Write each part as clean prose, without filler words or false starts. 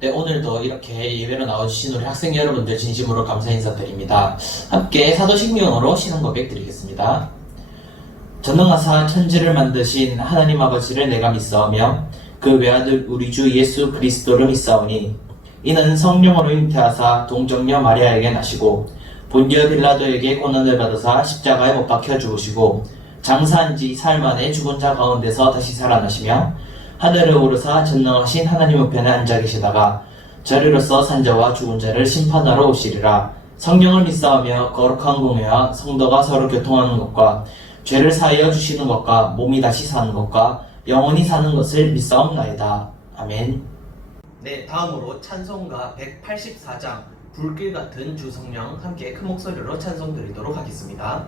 네, 오늘도 이렇게 예배로 나와주신 우리 학생 여러분들 진심으로 감사 인사드립니다. 함께 사도신경으로 신앙 고백 드리겠습니다. 전능하사 천지를 만드신 하나님 아버지를 내가 믿사오며 그 외아들 우리 주 예수 그리스도를 믿사오니 이는 성령으로 잉태하사 동정녀 마리아에게 나시고 본디오 빌라도에게 고난을 받으사 십자가에 못 박혀 죽으시고 장사한 지 사흘 만에 죽은 자 가운데서 다시 살아나시며 하늘에 오르사 전능하신 하나님 우편에 앉아 계시다가 저리로서 산자와 죽은 자를 심판하러 오시리라. 성령을 믿사오며 거룩한 공회와 성도가 서로 교통하는 것과 죄를 사하여 주시는 것과 몸이 다시 사는 것과 영원히 사는 것을 믿사옵나이다. 아멘. 네, 다음으로 찬송가 184장 불길 같은 주 성령 함께 큰 목소리로 찬송 드리도록 하겠습니다.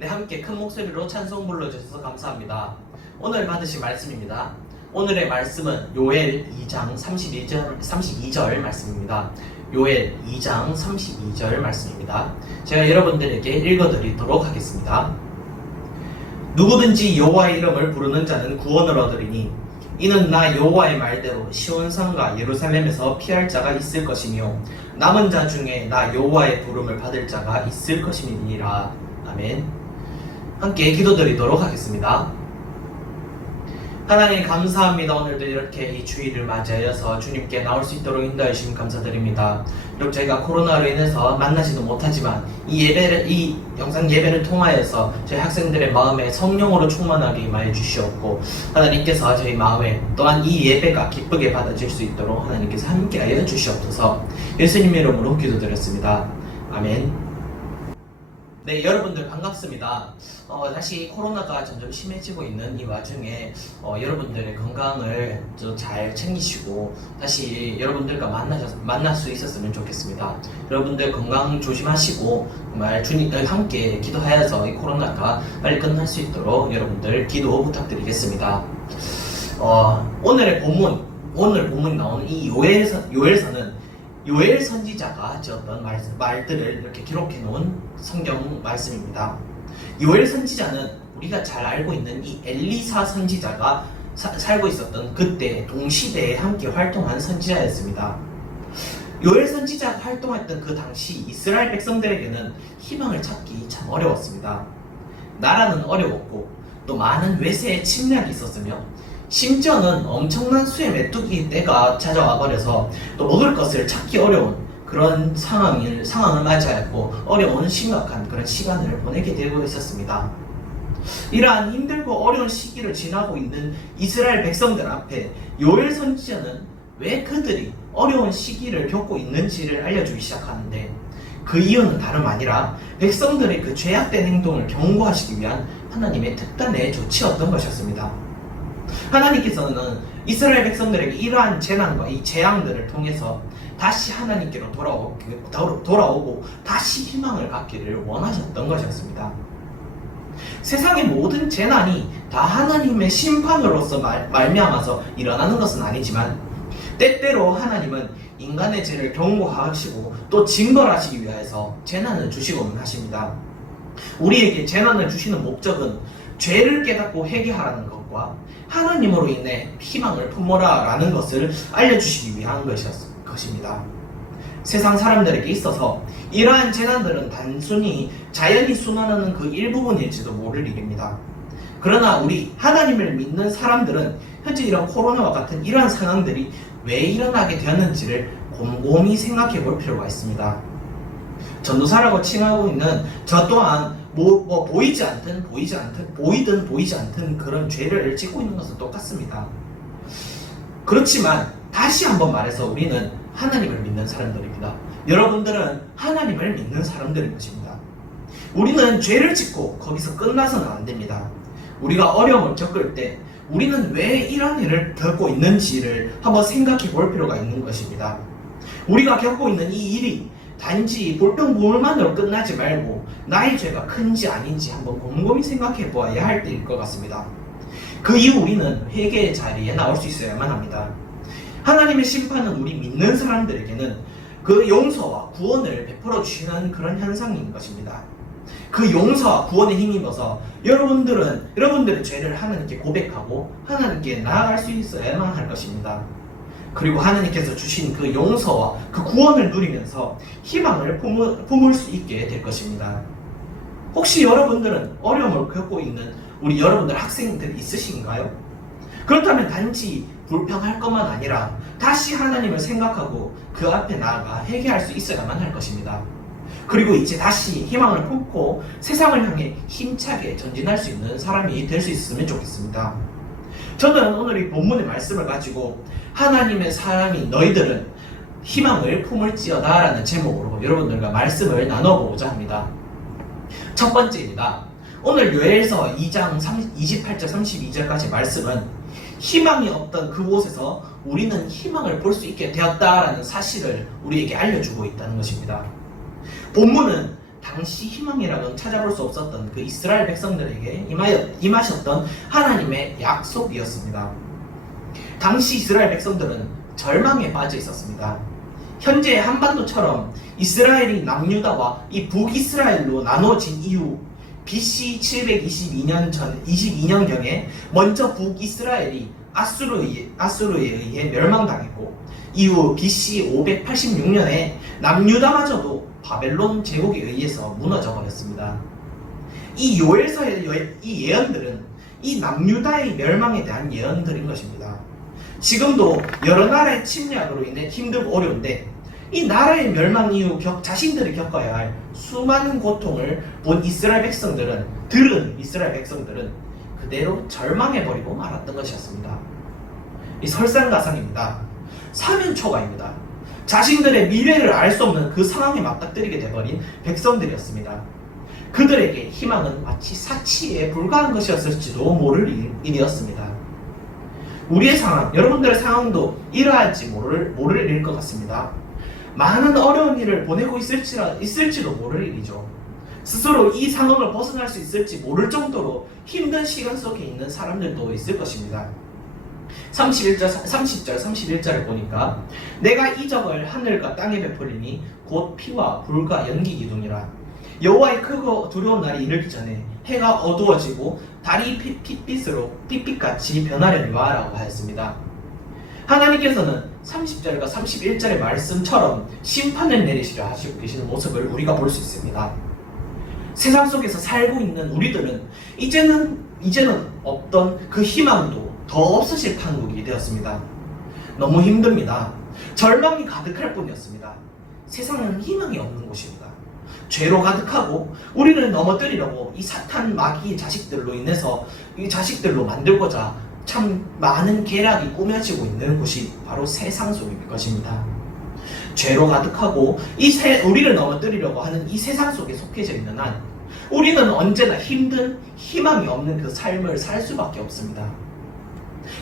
네, 함께 큰 목소리로 찬송 불러주셔서 감사합니다. 오늘 받으신 말씀입니다. 오늘의 말씀은 요엘 2장 32절 말씀입니다. 요엘 2장 32절 말씀입니다. 제가 여러분들에게 읽어드리도록 하겠습니다. 누구든지 여호와의 이름을 부르는 자는 구원을 얻으리니 이는 나 여호와의 말대로 시온산과 예루살렘에서 피할 자가 있을 것이며 남은 자 중에 나 여호와의 부름을 받을 자가 있을 것임이니라. 아멘. 함께 기도드리도록 하겠습니다. 하나님 감사합니다. 오늘도 이렇게 이 주일을 맞이하여서 주님께 나올 수 있도록 인도해 주심 감사드립니다. 비록 저희가 코로나로 인해서 만나지도 못하지만 이 영상 예배를 통하여서 저희 학생들의 마음에 성령으로 충만하게 임하여 주시옵고, 하나님께서 저희 마음에 또한 이 예배가 기쁘게 받아질 수 있도록 하나님께서 함께하여 주시옵소서. 예수님 이름으로 기도드렸습니다. 아멘. 네, 여러분들 반갑습니다. 다시 코로나가 점점 심해지고 있는 이 와중에 여러분들의 건강을 잘 챙기시고 다시 여러분들과 만날 수 있었으면 좋겠습니다. 여러분들 건강 조심하시고 정말 주님과 함께 기도하여서 이 코로나가 빨리 끝날 수 있도록 여러분들 기도 부탁드리겠습니다. 오늘 본문이 나오는 이 요엘서는 요엘 선지자가 지었던 말들을 이렇게 기록해 놓은 성경 말씀입니다. 요엘 선지자는 우리가 잘 알고 있는 이 엘리사 선지자가 살고 있었던 그때 동시대에 함께 활동한 선지자였습니다. 요엘 선지자가 활동했던 그 당시 이스라엘 백성들에게는 희망을 찾기 참 어려웠습니다. 나라는 어려웠고 또 많은 외세의 침략이 있었으며 심지어는 엄청난 수의 메뚜기 때가 찾아와 버려서 또 먹을 것을 찾기 어려운 그런 상황을 맞이하였고 어려운 심각한 그런 시간을 보내게 되고 있었습니다. 이러한 힘들고 어려운 시기를 지나고 있는 이스라엘 백성들 앞에 요엘 선지자는 왜 그들이 어려운 시기를 겪고 있는지를 알려주기 시작하는데, 그 이유는 다름 아니라 백성들의 그 죄악된 행동을 경고하시기 위한 하나님의 특단의 조치였던 것이었습니다. 하나님께서는 이스라엘 백성들에게 이러한 재난과 이 재앙들을 통해서 다시 하나님께로 돌아오고 다시 희망을 갖기를 원하셨던 것이었습니다. 세상의 모든 재난이 다 하나님의 심판으로서 말미암아서 일어나는 것은 아니지만, 때때로 하나님은 인간의 죄를 경고하시고 또 징벌하시기 위해서 재난을 주시고는 하십니다. 우리에게 재난을 주시는 목적은 죄를 깨닫고 회개하라는 것과 하나님으로 인해 희망을 품어라 라는 것을 알려주시기 위한 것입니다. 세상 사람들에게 있어서 이러한 재난들은 단순히 자연이 순환하는 그 일부분일지도 모를 일입니다. 그러나 우리 하나님을 믿는 사람들은 현재 이런 코로나와 같은 이러한 상황들이 왜 일어나게 되었는지를 곰곰이 생각해 볼 필요가 있습니다. 전도사라고 칭하고 있는 저 또한 보이든 보이지 않든 그런 죄를 짓고 있는 것은 똑같습니다. 그렇지만 다시 한번 말해서 우리는 하나님을 믿는 사람들입니다. 여러분들은 하나님을 믿는 사람들인 것입니다. 우리는 죄를 짓고 거기서 끝나서는 안 됩니다. 우리가 어려움을 겪을 때 우리는 왜 이런 일을 겪고 있는지를 한번 생각해 볼 필요가 있는 것입니다. 우리가 겪고 있는 이 일이 단지 볼병물만으로 끝나지 말고 나의 죄가 큰지 아닌지 한번 곰곰이 생각해 보아야 할 때일 것 같습니다. 그 이후 우리는 회개의 자리에 나올 수 있어야만 합니다. 하나님의 심판은 우리 믿는 사람들에게는 그 용서와 구원을 베풀어 주시는 그런 현상인 것입니다. 그 용서와 구원에 힘입어서 여러분들의 죄를 하나님께 고백하고 하나님께 나아갈 수 있어야만 할 것입니다. 그리고 하나님께서 주신 그 용서와 그 구원을 누리면서 희망을 품을 수 있게 될 것입니다. 혹시 여러분들은 어려움을 겪고 있는 우리 여러분들 학생들 있으신가요? 그렇다면 단지 불평할 것만 아니라 다시 하나님을 생각하고 그 앞에 나아가 회개할 수 있어야만 할 것입니다. 그리고 이제 다시 희망을 품고 세상을 향해 힘차게 전진할 수 있는 사람이 될 수 있으면 좋겠습니다. 저는 오늘 이 본문의 말씀을 가지고 하나님의 사람인 너희들은 희망을 품을지어다 라는 제목으로 여러분들과 말씀을 나눠보고자 합니다. 첫 번째입니다. 오늘 요엘서 2장 28절 32절까지 말씀은 희망이 없던 그곳에서 우리는 희망을 볼 수 있게 되었다라는 사실을 우리에게 알려주고 있다는 것입니다. 본문은 당시 희망이라고는 찾아볼 수 없었던 그 이스라엘 백성들에게 임하셨던 하나님의 약속이었습니다. 당시 이스라엘 백성들은 절망에 빠져 있었습니다. 현재 한반도처럼 이스라엘이 남유다와 이 북이스라엘로 나눠진 이후 BC 722년경에 먼저 북이스라엘이 아수르에 의해 멸망당했고, 이후 BC 586년에 남유다마저도 바벨론 제국에 의해서 무너져 버렸습니다. 이 요엘서의 이 예언들은 이 남유다의 멸망에 대한 예언들인 것입니다. 지금도 여러 나라의 침략으로 인해 힘들고 어려운데 이 나라의 멸망 이후 자신들이 겪어야 할 수많은 고통을 본 이스라엘 백성들은 그대로 절망해버리고 말았던 것이었습니다. 이 설상가상입니다. 사면초가입니다. 자신들의 미래를 알 수 없는 그 상황에 맞닥뜨리게 돼버린 백성들이었습니다. 그들에게 희망은 마치 사치에 불과한 것이었을지도 모를 일이었습니다. 우리의 상황, 여러분들의 상황도 이러할지 모를 일일 것 같습니다. 많은 어려운 일을 보내고 있을지도 모를 일이죠. 스스로 이 상황을 벗어날 수 있을지 모를 정도로 힘든 시간 속에 있는 사람들도 있을 것입니다. 30절, 31절을 보니까 내가 이적을 하늘과 땅에 베풀리니 곧 피와 불과 연기 기둥이라. 여호와의 크고 두려운 날이 이르기 전에 해가 어두워지고 달이 핏빛같이 변하려니와 라고 하였습니다. 하나님께서는 30절과 31절의 말씀처럼 심판을 내리시려 하시고 계시는 모습을 우리가 볼 수 있습니다. 세상 속에서 살고 있는 우리들은 이제는 없던 그 희망도 더 없으실 판국이 되었습니다. 너무 힘듭니다. 절망이 가득할 뿐이었습니다. 세상은 희망이 없는 곳입니다. 죄로 가득하고 우리를 넘어뜨리려고 이 사탄 마귀의 자식들로 인해서 이 자식들로 만들고자 참 많은 계략이 꾸며지고 있는 곳이 바로 세상 속일 것입니다. 죄로 가득하고 우리를 넘어뜨리려고 하는 이 세상 속에 속해져 있는 한 우리는 언제나 힘든 희망이 없는 그 삶을 살 수밖에 없습니다.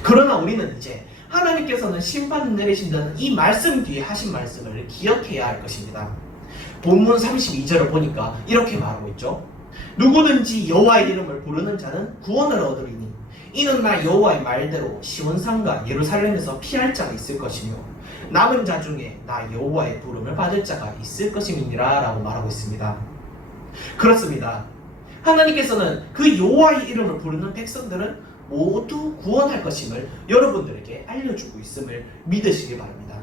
그러나 우리는 이제 하나님께서는 심판을 내리신다는 이 말씀 뒤에 하신 말씀을 기억해야 할 것입니다. 본문 32절을 보니까 이렇게 말하고 있죠. 누구든지 여호와의 이름을 부르는 자는 구원을 얻으리니 이는 나 여호와의 말대로 시온산과 예루살렘에서 피할 자가 있을 것이며 남은 자 중에 나 여호와의 부름을 받을 자가 있을 것임이니라 라고 말하고 있습니다. 그렇습니다. 하나님께서는 그 여호와의 이름을 부르는 백성들은 모두 구원할 것임을 여러분들에게 알려주고 있음을 믿으시기 바랍니다.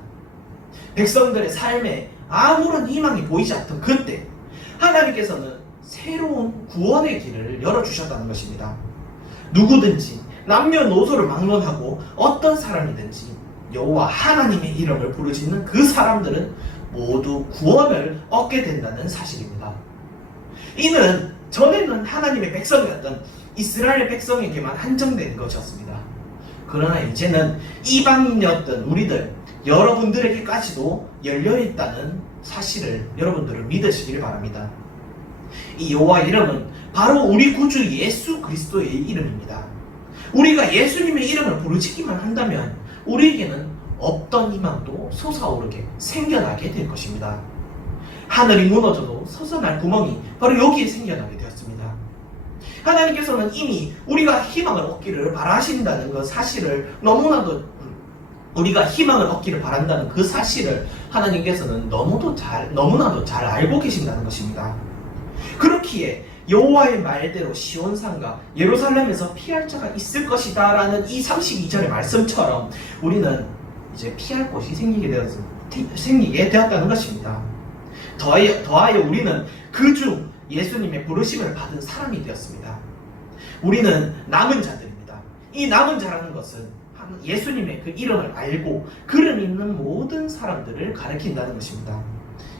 백성들의 삶에 아무런 희망이 보이지 않던 그때 하나님께서는 새로운 구원의 길을 열어주셨다는 것입니다. 누구든지 남녀노소를 막론하고 어떤 사람이든지 여호와 하나님의 이름을 부르짖는 그 사람들은 모두 구원을 얻게 된다는 사실입니다. 이는 전에는 하나님의 백성이었던 이스라엘 백성에게만 한정된 것이었습니다. 그러나 이제는 이방인이었던 우리들 여러분들에게까지도 열려있다는 사실을 여러분들은 믿으시길 바랍니다. 이 여호와의 이름은 바로 우리 구주 예수 그리스도의 이름입니다. 우리가 예수님의 이름을 부르짖기만 한다면 우리에게는 없던 희망도 솟아오르게 생겨나게 될 것입니다. 하늘이 무너져도 솟아날 구멍이 바로 여기에 생겨나게 되었습니다. 하나님께서는 이미 우리가 희망을 얻기를 바라신다는 그 사실을 우리가 희망을 얻기를 바란다는 그 사실을 하나님께서는 너무나도 잘 알고 계신다는 것입니다. 그렇기에 여호와의 말대로 시온산과 예루살렘에서 피할 자가 있을 것이다 라는 이 32절의 말씀처럼 우리는 이제 피할 곳이 생기게 되었다는 것입니다. 더하여 우리는 그중 예수님의 부르심을 받은 사람이 되었습니다. 우리는 남은 자들입니다. 이 남은 자라는 것은 예수님의 그 이름을 알고 그를 믿는 모든 사람들을 가리킨다는 것입니다.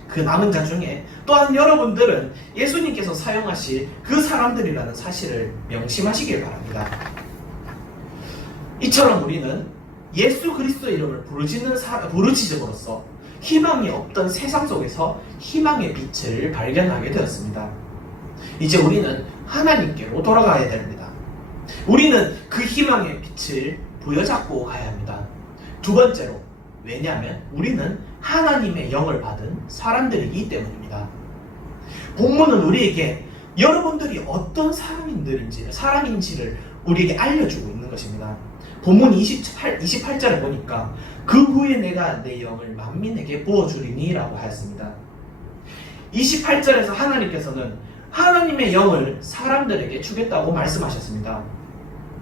그 남은 자 중에 또한 여러분들은 예수님께서 사용하실 그 사람들이라는 사실을 명심하시길 바랍니다. 이처럼 우리는 예수 그리스도의 이름을 부르짖음으로써 희망이 없던 세상 속에서 희망의 빛을 발견하게 되었습니다. 이제 우리는 하나님께로 돌아가야 됩니다. 우리는 그 희망의 빛을 부여잡고 가야 합니다. 두 번째로, 왜냐하면 우리는 하나님의 영을 받은 사람들이기 때문입니다. 본문은 우리에게 여러분들이 어떤 사람인지를 우리에게 알려주고 있는 것입니다. 본문 28절을 보니까 그 후에 내가 내 영을 만민에게 부어주리니 라고 하였습니다. 28절에서 하나님께서는 하나님의 영을 사람들에게 주겠다고 말씀하셨습니다.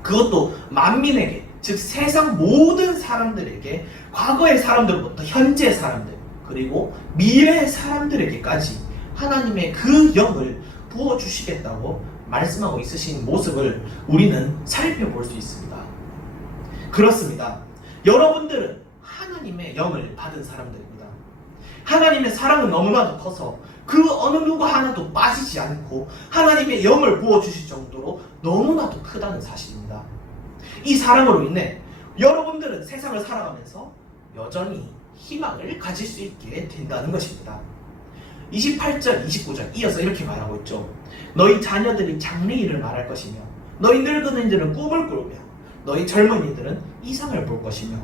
그것도 만민에게, 즉 세상 모든 사람들에게, 과거의 사람들부터 현재 사람들 그리고 미래의 사람들에게까지 하나님의 그 영을 부어주시겠다고 말씀하고 있으신 모습을 우리는 살펴볼 수 있습니다. 그렇습니다. 여러분들은 하나님의 영을 받은 사람들입니다. 하나님의 사랑은 너무나도 커서 그 어느 누구 하나도 빠지지 않고 하나님의 영을 부어주실 정도로 너무나도 크다는 사실입니다. 이 사랑으로 인해 여러분들은 세상을 살아가면서 여전히 희망을 가질 수 있게 된다는 것입니다. 28절, 29절 이어서 이렇게 말하고 있죠. 너희 자녀들이 장래일을 말할 것이며 너희 늙은이들은 꿈을 꾸며 너희 젊은이들은 이상을 볼 것이며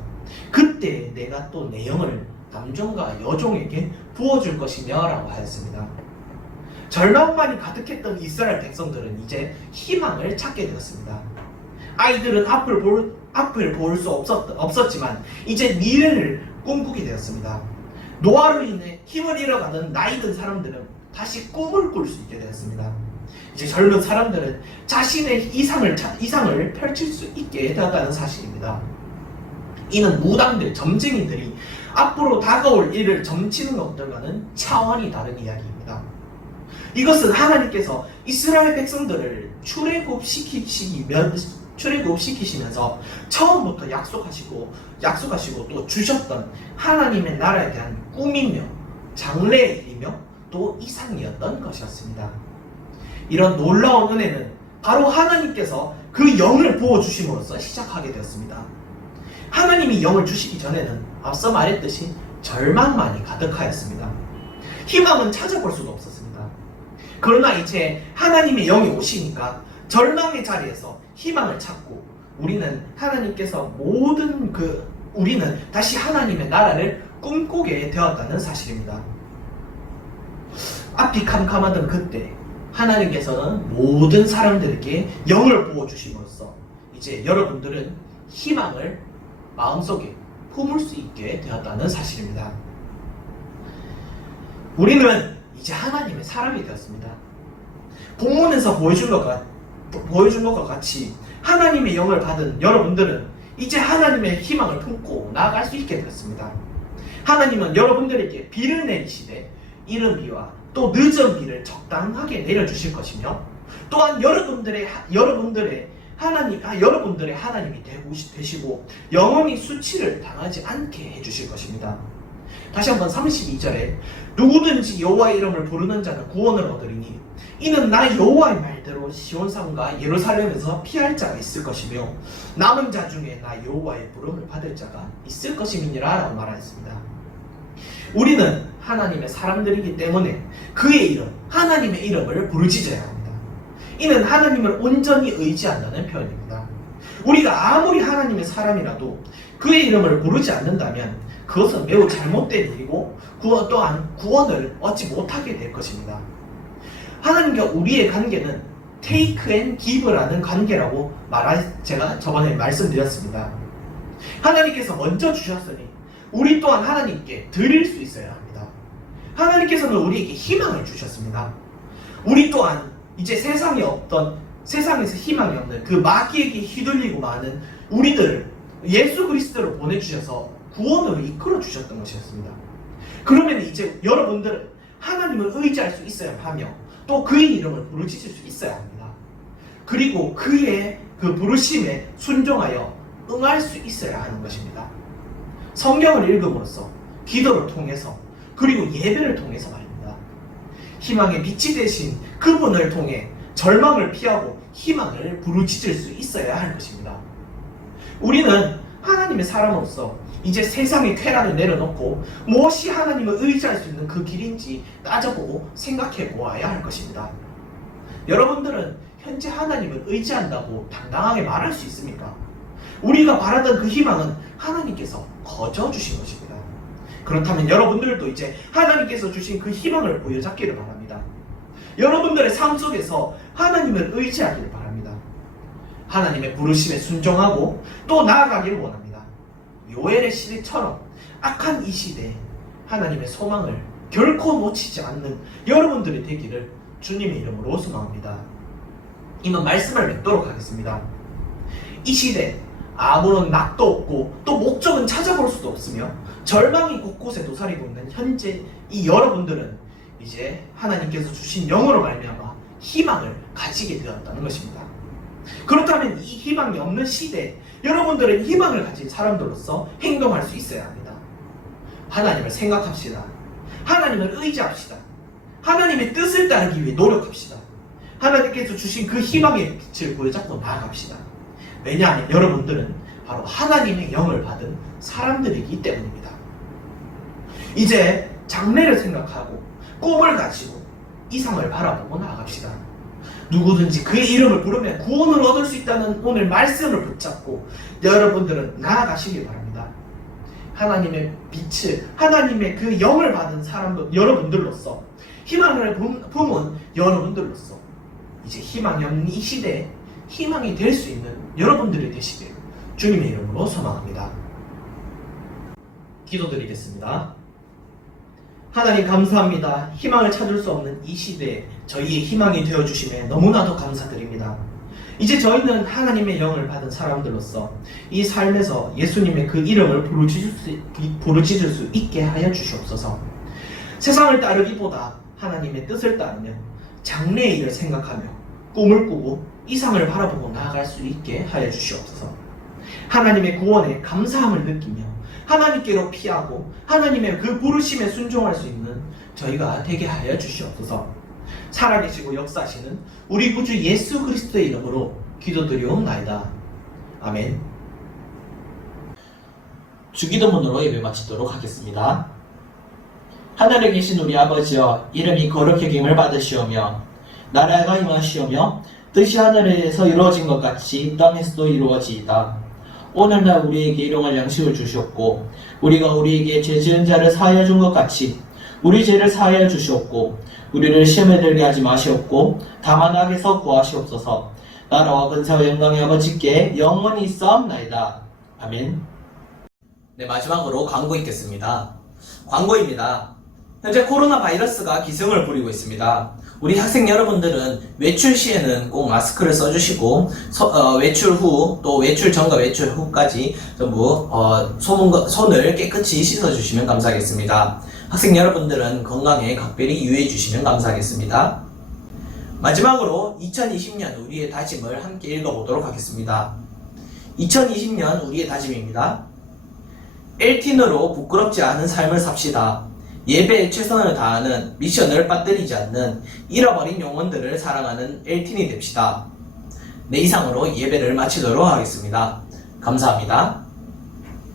그때 내가 또 내 영을 남종과 여종에게 부어줄 것이며 라고 하였습니다. 절망만이 가득했던 이스라엘 백성들은 이제 희망을 찾게 되었습니다. 아이들은 앞을 볼 수 없었지만 이제 미래를 꿈꾸게 되었습니다. 노화로 인해 힘을 잃어가던 나이든 사람들은 다시 꿈을 꿀 수 있게 되었습니다. 이제 젊은 사람들은 자신의 이상을 펼칠 수 있게 되었다는 사실입니다. 이는 무당들, 점쟁이들이 앞으로 다가올 일을 점치는 것들과는 차원이 다른 이야기입니다. 이것은 하나님께서 이스라엘 백성들을 출애굽시키시면서 처음부터 약속하시고 또 주셨던 하나님의 나라에 대한 꿈이며 장래의 일이며 또 이상이었던 것이었습니다. 이런 놀라운 은혜는 바로 하나님께서 그 영을 부어주심으로써 시작하게 되었습니다. 하나님이 영을 주시기 전에는 앞서 말했듯이 절망만이 가득하였습니다. 희망은 찾아볼 수가 없었습니다. 그러나 이제 하나님의 영이 오시니까 절망의 자리에서 희망을 찾고 우리는 다시 하나님의 나라를 꿈꾸게 되었다는 사실입니다. 앞이 캄캄하던 그때 하나님께서는 모든 사람들에게 영을 부어주심으로써 이제 여러분들은 희망을 마음속에 품을 수 있게 되었다는 사실입니다. 우리는 이제 하나님의 사람이 되었습니다. 본문에서 보여준 것과 같이 하나님의 영을 받은 여러분들은 이제 하나님의 희망을 품고 나아갈 수 있게 되었습니다. 하나님은 여러분들에게 비를 내리시되 이른 비와 또 늦은 비를 적당하게 내려주실 것이며 또한 여러분들의 하나님이 되시고 영원히 수치를 당하지 않게 해주실 것입니다. 다시 한번 32절에 누구든지 여호와의 이름을 부르는 자는 구원을 얻으리니 이는 나 여호와의 말대로 시온산과 예루살렘에서 피할 자가 있을 것이며 남은 자 중에 나 여호와의 부름을 받을 자가 있을 것임이니라 라고 말하였습니다. 우리는 하나님의 사람들이기 때문에 그의 이름, 하나님의 이름을 부르짖어야 합니다. 이는 하나님을 온전히 의지한다는 표현입니다. 우리가 아무리 하나님의 사람이라도 그의 이름을 부르지 않는다면 그것은 매우 잘못된 일이고 또한 구원을 얻지 못하게 될 것입니다. 하나님과 우리의 관계는 take and give라는 관계라고 제가 저번에 말씀드렸습니다. 하나님께서 먼저 주셨으니 우리 또한 하나님께 드릴 수 있어야 합니다. 하나님께서는 우리에게 희망을 주셨습니다. 우리 또한 이제 세상에서 희망이 없는 그 마귀에게 휘둘리고 마는 우리들을 예수 그리스도를 보내주셔서 구원으로 이끌어 주셨던 것이었습니다. 그러면 이제 여러분들은 하나님을 의지할 수 있어야 하며 또 그의 이름을 부르짖을 수 있어야 합니다. 그리고 그의 그 부르심에 순종하여 응할 수 있어야 하는 것입니다. 성경을 읽음으로써 기도를 통해서 그리고 예배를 통해서 말입니다. 희망의 빛이 되신 그분을 통해 절망을 피하고 희망을 부르짖을 수 있어야 할 것입니다. 우리는 하나님의 사람으로서 이제 세상의 쾌락을 내려놓고 무엇이 하나님을 의지할 수 있는 그 길인지 따져보고 생각해 보아야 할 것입니다. 여러분들은 현재 하나님을 의지한다고 당당하게 말할 수 있습니까? 우리가 바라던 그 희망은 하나님께서 거저 주신 것입니다. 그렇다면 여러분들도 이제 하나님께서 주신 그 희망을 부여잡기를 바랍니다. 여러분들의 삶 속에서 하나님을 의지하기를 바랍니다. 하나님의 부르심에 순종하고 또 나아가기를 원합니다. 요엘의 시대처럼 악한 이 시대에 하나님의 소망을 결코 놓치지 않는 여러분들이 되기를 주님의 이름으로 소망합니다. 이만 말씀을 맺도록 하겠습니다. 이 시대 아무런 낙도 없고 또 목적은 찾아볼 수도 없으며 절망이 곳곳에 도사리고 있는 현재 이 여러분들은 이제 하나님께서 주신 영으로 말미암아 희망을 가지게 되었다는 것입니다. 그렇다면 이 희망이 없는 시대에 여러분들은 희망을 가진 사람들로서 행동할 수 있어야 합니다. 하나님을 생각합시다. 하나님을 의지합시다. 하나님의 뜻을 따르기 위해 노력합시다. 하나님께서 주신 그 희망의 빛을 보여잡고 나아갑시다. 왜냐하면 여러분들은 바로 하나님의 영을 받은 사람들이기 때문입니다. 이제 장래를 생각하고 꿈을 가지고 이상을 바라보고 나아갑시다. 누구든지 그의 이름을 부르면 구원을 얻을 수 있다는 오늘 말씀을 붙잡고 여러분들은 나아가시기 바랍니다. 하나님의 빛을, 하나님의 그 영을 받은 사람들, 여러분들로서 희망을 품은 여러분들로서 이제 희망이 없는 이 시대에 희망이 될 수 있는 여러분들이 되시길 주님의 이름으로 소망합니다. 기도드리겠습니다. 하나님 감사합니다. 희망을 찾을 수 없는 이 시대에 저희의 희망이 되어주심에 너무나도 감사드립니다. 이제 저희는 하나님의 영을 받은 사람들로서 이 삶에서 예수님의 그 이름을 부르짖을 수 있게 하여 주시옵소서. 세상을 따르기보다 하나님의 뜻을 따르며 장래의 일을 생각하며 꿈을 꾸고 이상을 바라보고 나아갈 수 있게 하여 주시옵소서. 하나님의 구원에 감사함을 느끼며 하나님께로 피하고 하나님의 그 부르심에 순종할 수 있는 저희가 되게 하여 주시옵소서. 살아계시고 역사하시는 우리 구주 예수 그리스도의 이름으로 기도드리옵나이다. 아멘. 주기도문으로 예배 마치도록 하겠습니다. 하늘에 계신 우리 아버지여, 이름이 거룩히 여김을 받으시오며 나라가 임하시오며 뜻이 하늘에서 이루어진 것 같이 땅에서도 이루어지이다. 오늘날 우리에게 일용할 양식을 주시옵고 우리가 우리에게 죄 지은 자를 사하여 준 것 같이 우리 죄를 사하여 주시옵고 우리를 시험에 들게 하지 마시옵고 다만 악에서 구하시옵소서. 나라와 근사와 영광의 아버지께 영원히 있사옵나이다. 아멘. 네, 마지막으로 광고 있겠습니다. 광고입니다. 현재 코로나 바이러스가 기승을 부리고 있습니다. 우리 학생 여러분들은 외출 시에는 꼭 마스크를 써주시고 외출 후 또 외출 전과 외출 후까지 전부 손을 깨끗이 씻어주시면 감사하겠습니다. 학생 여러분들은 건강에 각별히 유의해 주시면 감사하겠습니다. 마지막으로 2020년 우리의 다짐을 함께 읽어보도록 하겠습니다. 2020년 우리의 다짐입니다. LTN으로 부끄럽지 않은 삶을 삽시다. 예배에 최선을 다하는, 미션을 빠뜨리지 않는, 잃어버린 영혼들을 사랑하는 LTN이 됩시다. 네, 이상으로 예배를 마치도록 하겠습니다. 감사합니다.